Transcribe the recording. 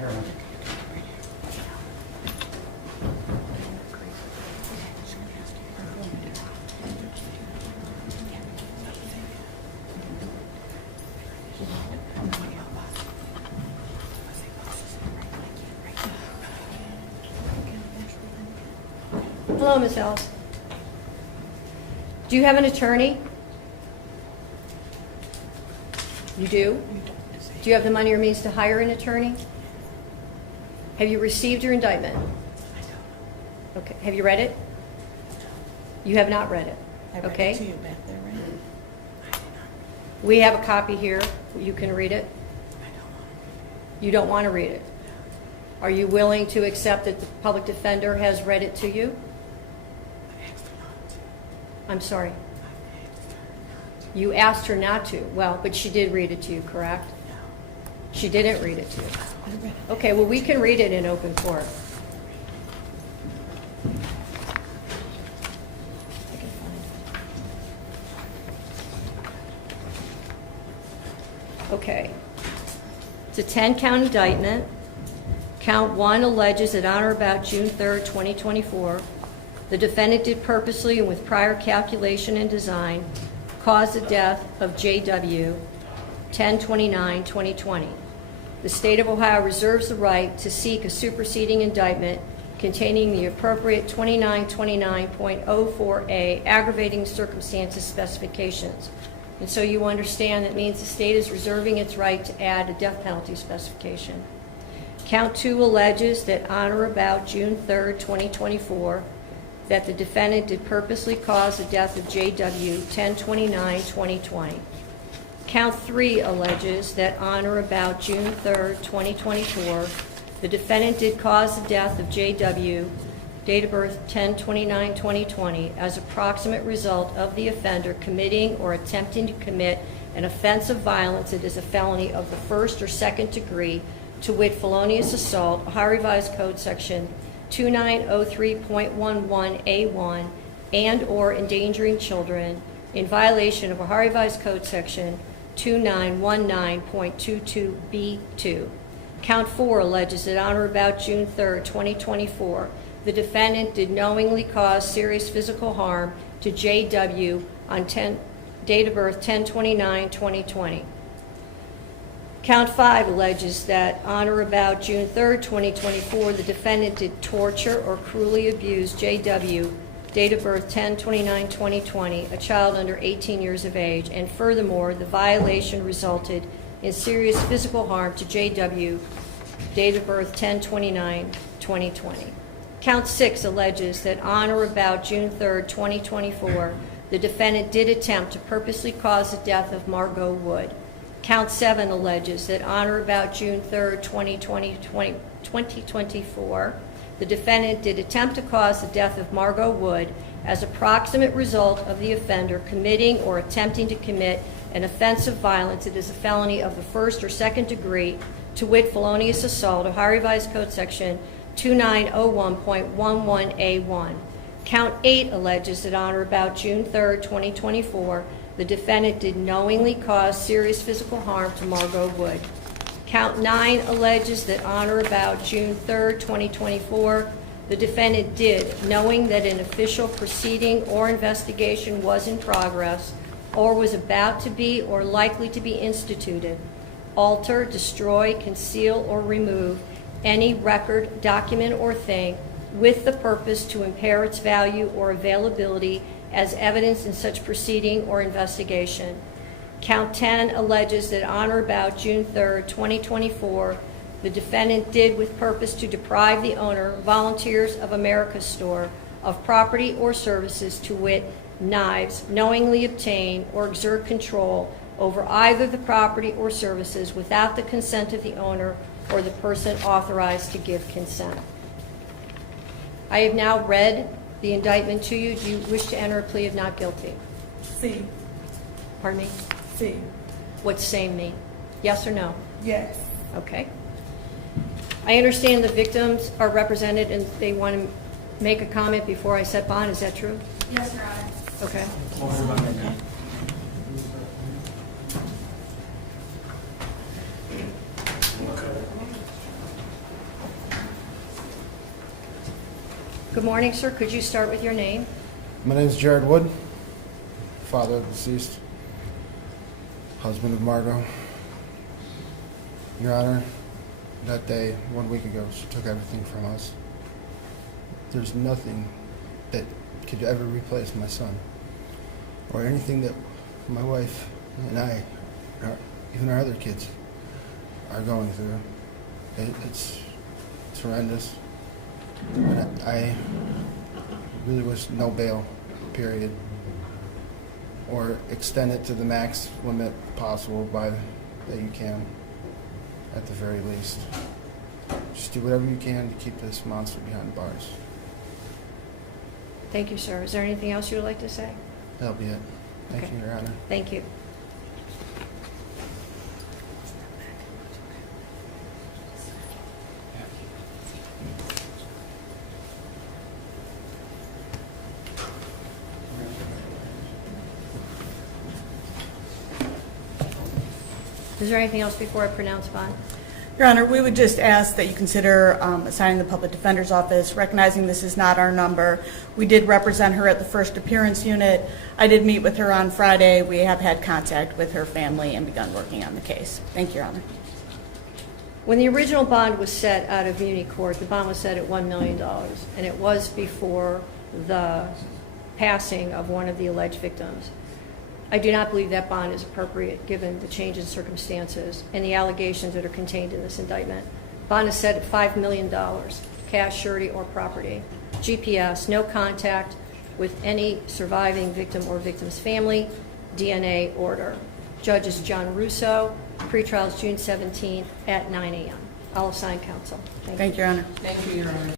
Hello, Ms. Ellis. Do you have an attorney? You do? Do you have the money or means to hire an attorney? Have you received your indictment? Okay. Have you read it? You have not read it. I read Okay. it to you back there, right? We have a copy here. You can read it. You don't want to read it. Are you willing to accept that the public defender has read it to you? I'm sorry. You asked her not to. Well, but she did read it to you, correct? She didn't read it to you. Okay, well, we can read it in open court. Okay. It's a 10-count indictment. Count 1 alleges that on or about June 3rd, 2024, the defendant did purposely and with prior calculation and design cause the death of J.W. 10/29/2020. The state of Ohio reserves the right to seek a superseding indictment containing the appropriate 2929.04A aggravating circumstances specifications. And so you understand that means the state is reserving its right to add a death penalty specification. Count 2 alleges that on or about June 3rd, 2024, that the defendant did purposely cause the death of J.W. 10/29/2020. Count 3 alleges that on or about June 3rd, 2024, the defendant did cause the death of J.W., date of birth 10/29/2020, as a proximate result of the offender committing or attempting to commit an offense of violence that is a felony of the first or second degree, to wit, felonious assault, Ohio Revised Code Section 2903.11A1, and or endangering children in violation of Ohio Revised Code Section 2919.22B2. Count 4 alleges that on or about June 3rd, 2024, the defendant did knowingly cause serious physical harm to J.W. on date of birth 10/29/2020. Count 5 alleges that on or about June 3rd, 2024, the defendant did torture or cruelly abuse J.W., date of birth 10/29/2020, a child under 18 years of age, and furthermore, the violation resulted in serious physical harm to J.W., date of birth 10/29/2020. Count 6 alleges that on or about June 3rd, 2024, the defendant did attempt to purposely cause the death of Margot Wood. Count 7 alleges that on or about June 3rd, 2024, the defendant did attempt to cause the death of Margot Wood as a proximate result of the offender committing or attempting to commit an offense of violence that is a felony of the first or second degree, to wit, felonious assault, Ohio Revised Code Section 2901.11A1. Count 8 alleges that on or about June 3rd, 2024, the defendant did knowingly cause serious physical harm to Margot Wood. Count 9 alleges that on or about June 3rd, 2024, the defendant did, knowing that an official proceeding or investigation was in progress or was about to be or likely to be instituted, alter, destroy, conceal, or remove any record, document, or thing with the purpose to impair its value or availability as evidence in such proceeding or investigation. Count 10 alleges that on or about June 3rd, 2024, the defendant did with purpose to deprive the owner, Volunteers of America store, of property or services, to wit, knives, knowingly obtain or exert control over either the property or services without the consent of the owner or the person authorized to give consent. I have now read the indictment to you. Do you wish to enter a plea of not guilty? C. Pardon me? C. What's same mean? Yes or no? Yes. Okay. I understand the victims are represented and they want to make a comment before I set bond. Is that true? Yes, Your Honor. Okay. Good morning, sir. Could you start with your name? My name is Jared Wood, father of the deceased, husband of Margot. Your Honor, that day, 1 week ago, she took everything from us. There's nothing that could ever replace my son, or anything that my wife and I, or even our other kids, are going through. It's horrendous. And I really wish no bail, period, or extend it to the max limit possible that you can, at the very least. Just do whatever you can to keep this monster behind bars. Thank you, sir. Is there anything else you would like to say? That'll be it. Thank Okay. you, Your Honor. Thank you. Is there anything else before I pronounce bond? Your Honor, we would just ask that you consider assigning the Public Defender's Office, recognizing this is not our number. We did represent her at the first appearance unit. I did meet with her on Friday. We have had contact with her family and begun working on the case. Thank you, Your Honor. When the original bond was set out of Muni Court, the bond was set at $1 million, and it was before the passing of one of the alleged victims. I do not believe that bond is appropriate given the change in circumstances and the allegations that are contained in this indictment. Bond is set at $5 million, cash, surety, or property. GPS, no contact with any surviving victim or victim's family, DNA order. Judge is John Russo. Pretrial is June 17th at 9 a.m. I'll assign counsel. Thank you. Thank you, Your Honor. Thank you, Your Honor.